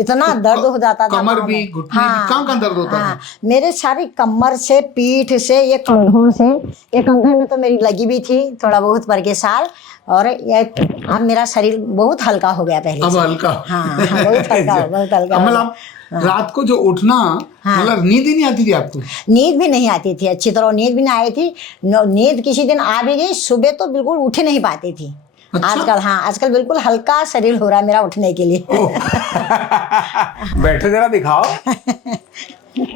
इतना दर्द हो जाता था कमर पाँव भी, में। घुटने भी, कहाँ दर्द होता हाँ, मेरे सारी कमर से, पीठ से, ये कंधों से, ये कंधे में तो मेरी लगी भी थी थोड़ा बहुत पर के साल। और ये अब मेरा शरीर बहुत हल्का हो गया पहले अब से। हल्का। हाँ, बहुत हल्का, बहुत हल्का हो कमल, गया। आप रात को जो उठना, मतलब नींद ही नहीं आती थी आपको? नींद भी नहीं आती थी, अच्छी तरह नींद भी नहीं आई थी। नींद किसी दिन आ भी गई, सुबह तो बिल्कुल उठ ही नहीं पाती थी। अच्छा? आजकल, हाँ, आजकल बिल्कुल हल्का शरीर हो रहा है मेरा उठने के लिए। बैठो जरा दिखाओ।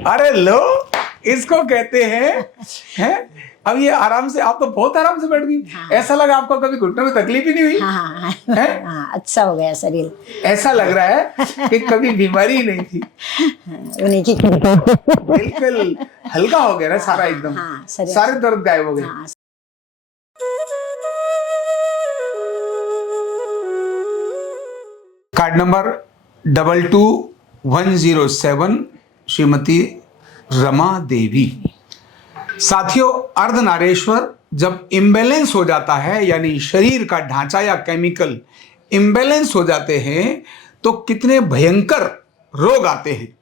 अरे लो, इसको कहते हैं। अब ये आराम से, आप तो बहुत आराम से बैठ गई। ऐसा लगा आपको कभी घुटनों में तकलीफ ही नहीं हुई? हाँ, हैं? हाँ, अच्छा हो गया शरीर। ऐसा लग रहा है कि कभी बीमारी ही नहीं थी। उन्हीं की बिल्कुल हल्का हो गया ना सारा एकदम। हाँ, शरीर। सारे दर्द गायब हो गए। हाँ। Card number 22107, Shrimati Rama Devi. साथियों, अर्धनारेश्वर जब इम्बैलेंस हो जाता है, यानी शरीर का ढांचा या केमिकल इम्बैलेंस हो जाते हैं, तो कितने भयंकर रोग आते हैं।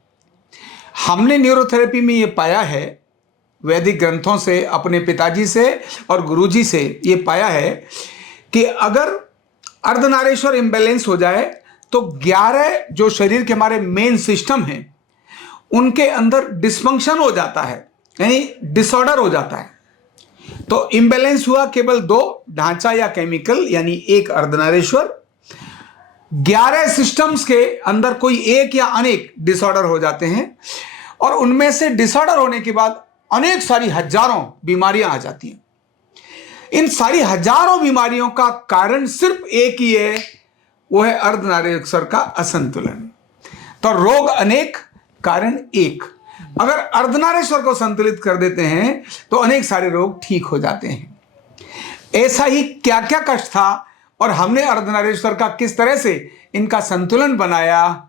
हमने न्यूरोथेरेपी में ये पाया है, वैदिक ग्रंथों से, अपने पिताजी से और गुरुजी से ये पाया है कि अगर अर्धनारेश्वर इम्बैलेंस हो जाए तो 11 जो शरीर के हमारे मेन सिस्टम हैं उनके अंदर डिसफंक्शन हो जाता है, यानी डिसऑर्डर हो जाता है। तो इम्बैलेंस हुआ केवल 2, ढांचा या केमिकल, यानी एक अर्धनारेश्वर। 11 सिस्टम्स के अंदर कोई एक या अनेक डिसऑर्डर हो जाते हैं, और उनमें से डिसऑर्डर होने के बाद अनेक सारी हजारों बीमारियां आ जाती हैं। इन सारी हजारों बीमारियों का कारण सिर्फ एक ही है, वो है अर्धनारेश्वर का असंतुलन। तो रोग अनेक, कारण एक। अगर अर्धनारेश्वर को संतुलित कर देते हैं तो अनेक सारे रोग ठीक हो जाते हैं। ऐसा ही क्या क्या कष्ट था और हमने अर्धनारेश्वर का किस तरह से इनका संतुलन बनाया,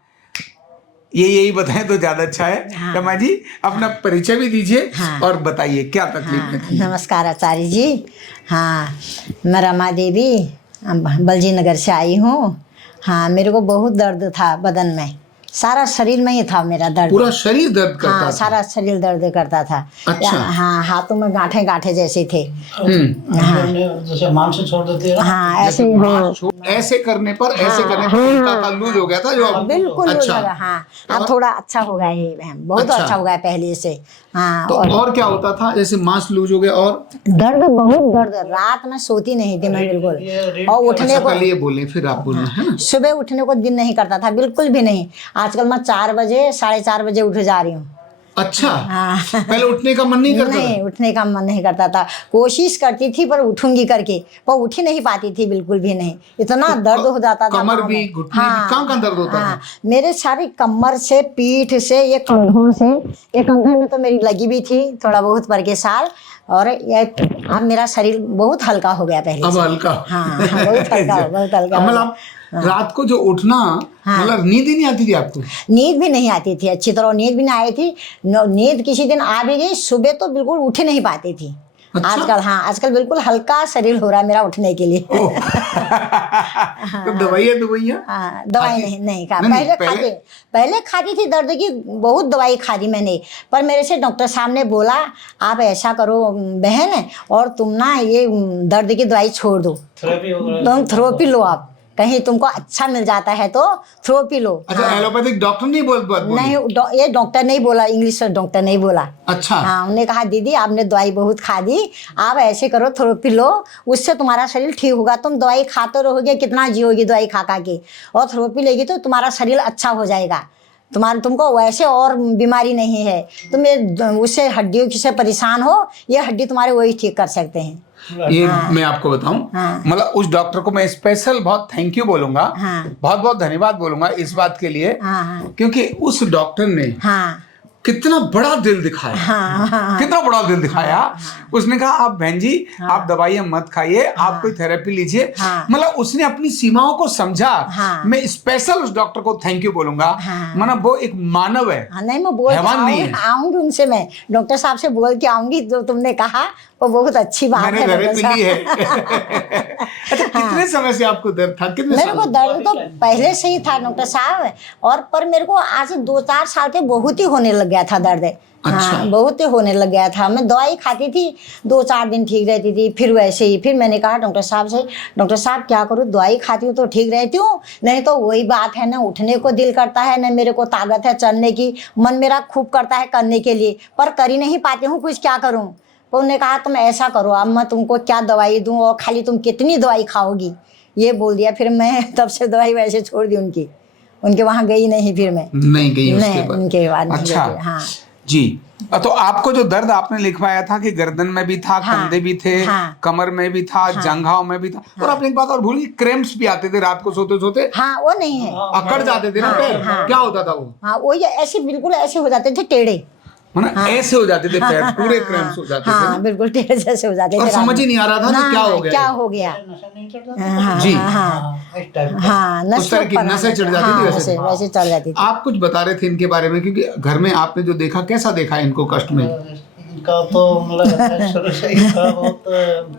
यही बताएं तो ज्यादा अच्छा है। हाँ। रमा जी, अपना परिचय भी दीजिए। हाँ। और बताइए क्या तकलीफ में थी। नमस्कार आचार्य जी। हाँ, मैं रमा देवी बलजी नगर से आई हूँ। हाँ, मेरे को बहुत दर्द था बदन में, सारा शरीर में ही था मेरा दर्द। पूरा शरीर दर्द करता हाँ, था? सारा शरीर दर्द करता था। अच्छा। हाँ, हाथों में गांठे गांठे जैसे थे। जैसे मांस छोड़ देते हैं ना, हाँ, ऐसे ही। हाँ, ऐसे करने पर इनका लूज हो गया था जो अब बिल्कुल हो अच्छा। गया। हाँ, अब थोड़ा अच्छा हो गया है, बहुत अच्छा। अच्छा हो गया पहले से। हाँ, तो और क्या होता था? जैसे मांस लूज हो गया और दर्द, बहुत दर्द, रात में सोती नहीं थी मैं बिल्कुल। और उठने को, पहले ये बोले फिर आप बोलना है ना। सुबह उठने को दिन नहीं करता था, बिल्कुल भी नहीं। आजकल मैं 4 बजे, 4:30 बजे उठ जा रही हूँ। अच्छा, हाँ। पहले उठने का मन नहीं करता नहीं, उठने का मन नहीं करता था। कोशिश करती थी पर उठूंगी करके, पर उठ ही नहीं पाती थी, बिल्कुल भी नहीं। इतना दर्द हो जाता था कमर पाँव भी, में। घुटने भी, कहाँ दर्द होता हाँ, था? मेरे सारी कमर से, पीठ से, ये कंधों से, ये कंधे में तो मेरी लगी भी थी थोड़ा बहुत पर के साल। और ये अब मेरा शरीर बहुत हल्का हो गया पहले अब से। हल्का। हाँ, बहुत हल्का, बहुत हल्का हो कमल, गया। आप रात को जो उठना, मतलब नींद ही नहीं आती थी आपको? नींद भी नहीं आती थी, अच्छी तरह नींद भी नहीं आई थी। नींद किसी दिन आ भी गई, सुबह तो बिल्कुल उठ ही नहीं पाती थी। अच्छा? आजकल, हाँ, आजकल बिल्कुल हल्का शरीर हो रहा है मेरा उठने के लिए। तो दवाइयाँ हाँ, दवाई नहीं खा। नहीं, पहले खाती थी, दर्द की बहुत दवाई खा दी मैंने। पर मेरे से डॉक्टर साहब ने बोला, आप ऐसा करो बहन, और तुम ना ये दर्द की दवाई छोड़ दो, तुम थेरेपी लो। आप कहीं तुमको अच्छा मिल जाता है तो थेरेपी लो। अच्छा, एलोपैथिक डॉक्टर नहीं बोले? नहीं, ये डॉक्टर नहीं बोला, इंग्लिश डॉक्टर नहीं बोला। अच्छा। हाँ, उन्होंने कहा दीदी आपने दवाई बहुत खा दी, आप ऐसे करो थेरेपी लो, उससे तुम्हारा शरीर ठीक होगा। तुम दवाई खाते रहोगे, कितना जियोगी दवाई खा के, और थेरेपी लेगी तो तुम्हारा शरीर अच्छा हो जाएगा। तुमको वैसे और बीमारी नहीं है, तुम उससे हड्डियों से परेशान हो, ये हड्डी तुम्हारे वही ठीक कर सकते हैं। ये मैं आपको बताऊं, मतलब उस डॉक्टर को मैं स्पेशल बहुत थैंक यू बोलूंगा। बहुत बहुत धन्यवाद बोलूंगा इस बात के लिए, क्योंकि उस डॉक्टर ने कितना बड़ा दिल दिखाया। हाँ। कितना बड़ा दिल दिखाया। उसने कहा आप बहन जी आप दवाइयां मत खाइए, आप कोई थेरेपी लीजिए। मतलब उसने अपनी सीमाओं को समझा। मैं स्पेशल उस डॉक्टर को थैंक यू बोलूंगा। मतलब वो एक मानव है, नहीं मैं बोल हैवान नहीं है। आऊंगी उनसे, मैं डॉक्टर साहब से बोल के आऊंगी। जो तुमने कहा वो बहुत अच्छी बात मैंने है थेरेपी डॉक्टर ली है। साहब। अच्छा कितने समय से आपको दर्द था? कितने मेरे को साल? दर्द तो पहले से ही था डॉक्टर साहब, और पर मेरे को आज 2-4 साल के बहुत ही होने लग गया था दर्द। अच्छा। हाँ बहुत ही होने लग गया था। मैं दवाई खाती थी 2-4 दिन ठीक रहती थी, फिर वैसे ही। फिर मैंने कहा डॉक्टर साहब से, डॉक्टर साहब क्या करूँ, दवाई खाती हूँ तो ठीक रहती हूँ, नहीं तो वही बात है ना, उठने को दिल करता है ना, मेरे को ताकत है चलने की, मन मेरा खूब करता है करने के लिए, पर कर ही नहीं पाती हूँ कुछ, क्या करूँ। तो उन्होंने कहा तुम ऐसा करो, अब मैं तुमको क्या दवाई दूँ और खाली तुम कितनी दवाई खाओगी, ये बोल दिया। फिर मैं तब से दवाई वैसे छोड़ दी उनके वहाँ गई नहीं फिर मैं। नहीं गई उसके नहीं, बाद? उनके बाद नहीं अच्छा गई, हाँ। जी। तो आपको जो दर्द आपने लिखवाया था कि गर्दन में भी था, हाँ, कंधे भी थे, हाँ, कमर में भी था, जंघाओं में भी था, और आपने एक बात और भूल गई, क्रैम्प्स भी आते थे रात को सोते सोते, हाँ वो नहीं है। अकड़ जाते थे ना पैर। क्या होता था वो? हाँ वो ये ऐसे बिल्कुल ऐसे हो जाते थे टेढ़े। मतलब ऐसे हो जाते थे पैर, पूरे क्रैम्प्स हो जाते थे हाँ ना? बिल्कुल टेढ़े जैसे हो जाते थे। और समझ ही नहीं आ रहा था कि क्या हो गया क्या है। हो गया। नशा नहीं चढ़ता? हाँ जी। हाँ, इस टाइप का। हाँ उस तरह की नसें चढ़ जाती थी वैसे। वैसे चढ़ जाती थी। आप कुछ बता रहे थे इनके बारे में, क्योंकि घर में आपने जो देखा, कैसा देखा इनको कष्ट में? इनका तो मतलब शुरू से ही थोड़ा बहुत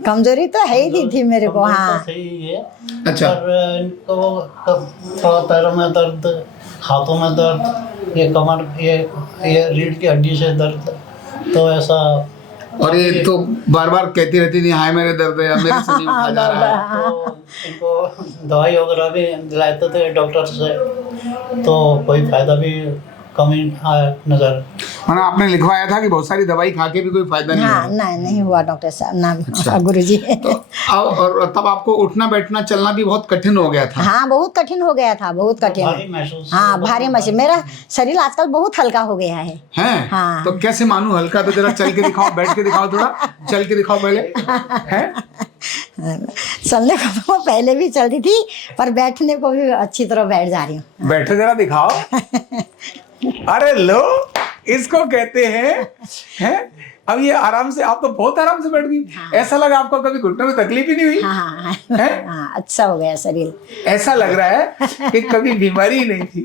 कमजोरी तो है ही थी मेरे को। हाँ सही है। अच्छा। पर इनको थोड़ा पैरों में दर्द, हाथों में दर्द, ये कमर, ये रीढ़ की हड्डी से दर्द, तो ऐसा। और ये तो बार बार कहती रहती थी हाय मेरे दर्द है, मेरे से नहीं उठा जा रहा है। तो इनको दवाई वगैरह भी दिलाते थे डॉक्टर से, तो कोई फायदा भी कमी आया नजर। मतलब आपने लिखवाया था कि बहुत सारी दवाई खा के भी कोई फायदा नहीं हाँ हुआ। नहीं हुआ डॉक्टर साहब ना। अच्छा। गुरुजी। तो और तब आपको उठना बैठना चलना भी बहुत कठिन हो गया था। हाँ बहुत कठिन हो गया था, बहुत कठिन। भारी महसूस। हाँ भारी महसूस। मेरा शरीर आजकल बहुत हल्का हो गया है। हैं? हाँ। तो कैसे मानूं हल्का? तो जरा चल के दिखाओ, बैठ के दिखाओ, थोड़ा चल के दिखाओ पहले। हैं? चलने को तो मैं पहले भी चलती थी, पर बैठने को भी अच्छी तरह बैठ जा रही हूँ। बैठो जरा दिखाओ। अरे लो, इसको कहते हैं? अब ये आराम से, आप तो बहुत आराम से बैठ गई। हाँ। ऐसा लगा आपको कभी घुटनों में तकलीफ ही नहीं हुई? हाँ हैं? हाँ अच्छा हो गया शरीर। ऐसा लग रहा है कि कभी बीमारी ही नहीं थी।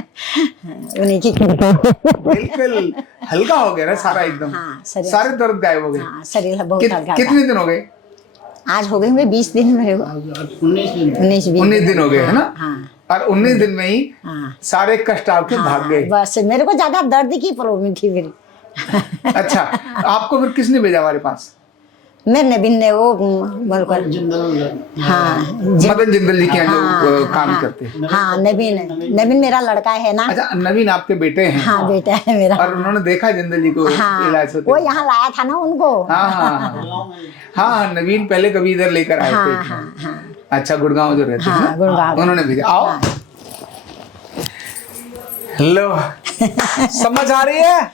उन्हीं की बिल्कुल हल्का हो गया ना सारा एकदम। हाँ, शरीर- सारे दर्द गायब हो गए। हाँ शरीर बहुत हल्का था। कितने दिन हो गए? आज हो गए हुए 20 दिन मेरे को। 19 दिन हो गए है ना? हाँ। और 19 दिन में ही हाँ। सारे कष्ट आपके भाग गए। बस मेरे को ज्यादा दर्द की प्रॉब्लम थी मेरी। अच्छा, आपको फिर किसने भेजा हमारे पास? मेरे नबीन ने वो बोलकर। हाँ मदन जिंदल जी के यहाँ जो काम हाँ, करते हैं। हाँ नबीन मेरा लड़का है ना। अच्छा, नवीन आपके बेटे हैं? हाँ बेटा है मेरा। और उन्होंने देखा जिंदल जी को हाँ इलाज होते वो हुए? यहाँ लाया था ना उनको। हाँ हाँ हाँ, नवीन पहले कभी इधर लेकर आए हाँ थे। हाँ हाँ अच्छा, गुड़गांव जो रहते हैं हाँ, ना? गुड़गांव। उन्होंने भेजा। आओ। लो, समझ आ रही है?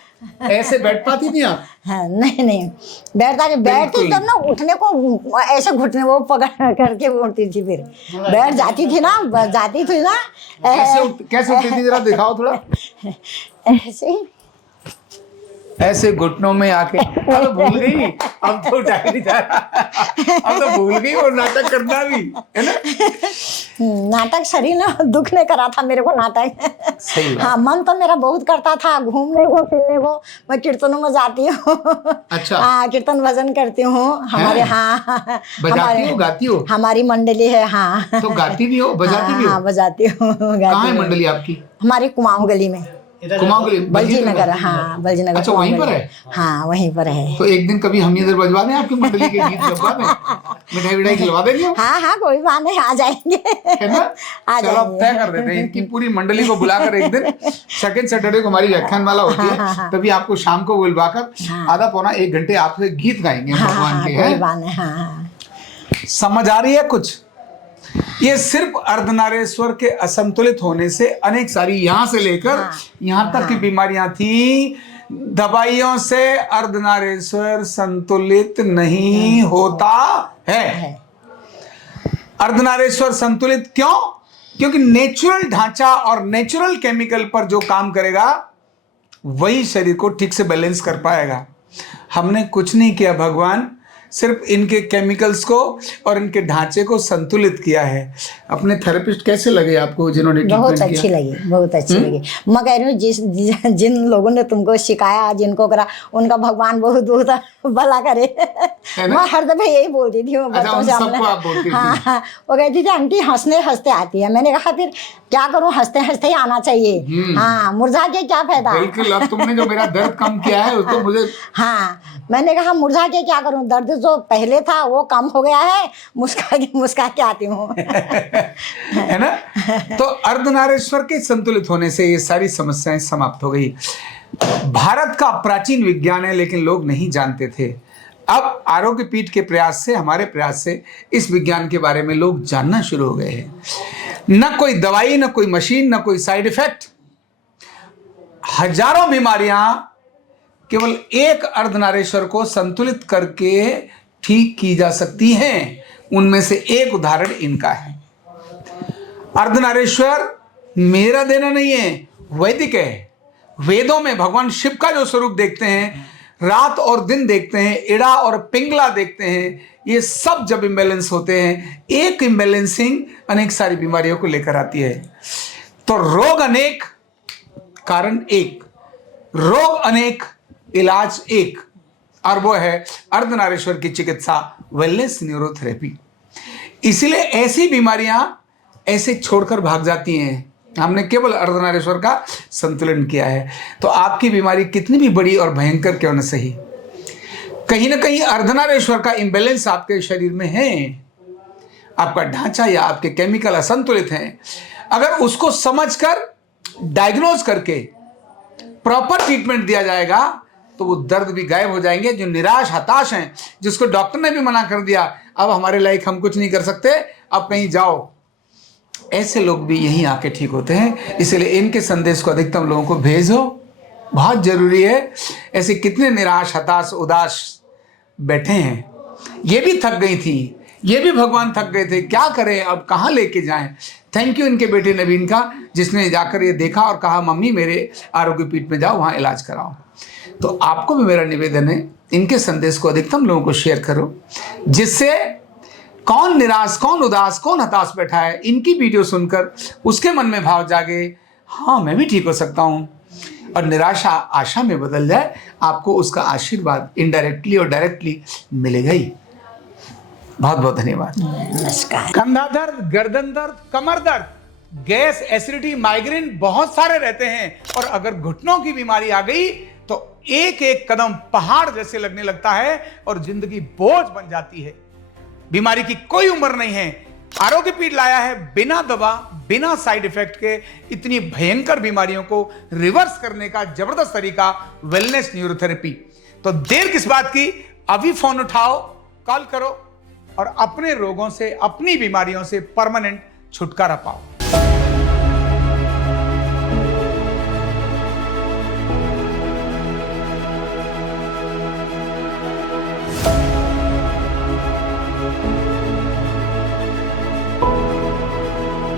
ऐसे बैठ पाती थी आप? हाँ, नहीं बैठती बिल्कुल। तब ना, उठने को ऐसे घुटने वो पकड़ करके उठती थी, फिर बैठ जाती थी ना, कैसे उठती थी जरा दिखाओ थोड़ा। ऐसे ही। ऐसे घुटनों में आके। अब भूल गई, अब तो उठाया नहीं जा रहा। अब तो भूल गई वो नाटक करना भी, है ना? नाटक शरीर ना दुख ने करा था मेरे को नाटक। सही बात। हाँ मन तो मेरा बहुत करता था घूमने को फिरने को। मैं कीर्तनों में जाती हूँ। अच्छा। हाँ कीर्तन भजन करती हूँ हमारे। हाँ बजाती हो, गाती हो? हमारी मंडली है। हाँ तो गाती भी हो, बजाती भी हो? हाँ बजाती हूँ। कहाँ है मंडली आपकी? हमारी कुमाऊं गली में। कुमाऊं गली, बलजी नगर। हाँ बलजी नगर। अच्छा, वहीं पर है? हाँ वहीं पर है। तो एक दिन कभी हम इधर बजवा दें आपकी मंडली के गीत, बजवा दें, मिठाई विठाई खिलवा देंगे? हाँ कोई बात नहीं, आ जाएंगे। है ना? आ चलो अब तय कर देते हैं, इनकी पूरी मंडली को बुलाकर एक दिन, सेकंड सैटरडे को हमारी व्याख्यान माला होती है, तभी आपको शाम को बुलवाकर आधा पौना 1 घंटे आपसे गीत गाएंगे भगवान के। कोई हैं? बात नहीं। हाँ समझ आ रही है कुछ? ये सिर्फ अर्धनारेश्वर के असंतुलित होने से अनेक सारी यहां से लेकर यहां तक की बीमारियां थी। दवाइयों से अर्धनारेश्वर संतुलित नहीं होता है। अर्धनारेश्वर संतुलित क्यों? क्योंकि नेचुरल ढांचा और नेचुरल केमिकल पर जो काम करेगा वही शरीर को ठीक से बैलेंस कर पाएगा। हमने कुछ नहीं किया, भगवान सिर्फ इनके केमिकल्स को और इनके ढांचे को संतुलित किया है। अपने थेरेपिस्ट कैसे लगे आपको जिन्होंने बहुत ट्रीटमेंट अच्छी किया? लगी, बहुत अच्छी लगी। मैं कह रही हूँ जिन लोगों ने तुमको सिखाया, जिनको करा, उनका भगवान बहुत बहुत भला करे। मैं हर दफे यही बोलती थी वो बच्चों से। सबको आप बोलती थी? हाँ, वो कहती थी आंटी हंसने हंसते आती है। मैंने कहा फिर क्या करूँ, हंसते हंसते ही आना चाहिए। हाँ, मुरझा के क्या फायदा। बिल्कुल, अब तुमने जो मेरा दर्द कम किया है उसको मुझे हाँ, मैंने कहा मुरझा के क्या करूं, दर्द जो पहले था वो कम हो गया है, मुस्का के आती हूँ। है ना। तो अर्धनारीश्वर के संतुलित होने से ये सारी समस्याएं समाप्त हो गई। भारत का प्राचीन विज्ञान है, लेकिन लोग नहीं जानते थे। अब आरोग्य पीठ के प्रयास से, हमारे प्रयास से इस विज्ञान के बारे में लोग जानना शुरू हो गए हैं। न कोई दवाई, न कोई मशीन, न कोई साइड इफेक्ट, हजारों बीमारियां केवल एक अर्धनारीश्वर को संतुलित करके ठीक की जा सकती हैं। उनमें से एक उदाहरण इनका है। अर्धनारीश्वर मेरा देना नहीं है, वैदिक है। वेदों में भगवान शिव का जो स्वरूप देखते हैं, रात और दिन देखते हैं, इड़ा और पिंगला देखते हैं, ये सब जब इम्बैलेंस होते हैं, एक इम्बैलेंसिंग अनेक सारी बीमारियों को लेकर आती है। तो रोग अनेक, कारण एक, रोग अनेक, इलाज एक, और वो है अर्धनारीश्वर की चिकित्सा, वेलनेस न्यूरोथेरेपी। इसीलिए ऐसी बीमारियां ऐसे छोड़कर भाग जाती हैं। हमने केवल अर्धनारीश्वर का संतुलन किया है। तो आपकी बीमारी कितनी भी बड़ी और भयंकर क्यों न सही, कहीं ना कहीं अर्धनारीश्वर का इंबैलेंस आपके शरीर में है। आपका ढांचा या आपके केमिकल असंतुलित हैं। अगर उसको समझकर डायग्नोज करके प्रॉपर ट्रीटमेंट दिया जाएगा तो वो दर्द भी गायब हो जाएंगे। जो निराश हताश हैं, जिसको डॉक्टर ने भी मना कर दिया, अब हमारे लायक हम कुछ नहीं कर सकते, अब कहीं जाओ, ऐसे लोग भी यहीं आके ठीक होते हैं। इसलिए इनके संदेश को अधिकतम लोगों को भेजो, बहुत जरूरी है। ऐसे कितने निराश हताश उदास बैठे हैं, ये भी थक गई थी, ये भी भगवान थक गए थे, क्या करें, अब कहाँ लेके जाएं। थैंक यू इनके बेटे नवीन का, जिसने जाकर ये देखा और कहा मम्मी मेरे आरोग्य पीठ में जाओ, वहाँ इलाज कराओ। तो आपको भी मेरा निवेदन है, इनके संदेश को अधिकतम लोगों को शेयर करो, जिससे कौन निराश, कौन उदास, कौन हताश बैठा है, इनकी वीडियो सुनकर उसके मन में भाव जागे, हाँ मैं भी ठीक हो सकता हूँ, और निराशा आशा में बदल जाए। आपको उसका आशीर्वाद इनडायरेक्टली और डायरेक्टली मिलेगा ही। बहुत बहुत धन्यवाद। नमस्कार। कंधा दर्द, गर्दन दर्द, कमर दर्द, गैस, एसिडिटी, माइग्रेन बहुत सारे रहते हैं, और अगर घुटनों की बीमारी आ गई तो एक एक कदम पहाड़ जैसे लगने लगता है और जिंदगी बोझ बन जाती है। बीमारी की कोई उम्र नहीं है। आरोग्य पीठ लाया है बिना दवा, बिना साइड इफेक्ट के इतनी भयंकर बीमारियों को रिवर्स करने का जबरदस्त तरीका, वेलनेस न्यूरोथेरेपी। तो देर किस बात की, अभी फोन उठाओ, कॉल करो और अपने रोगों से, अपनी बीमारियों से परमानेंट छुटकारा पाओ।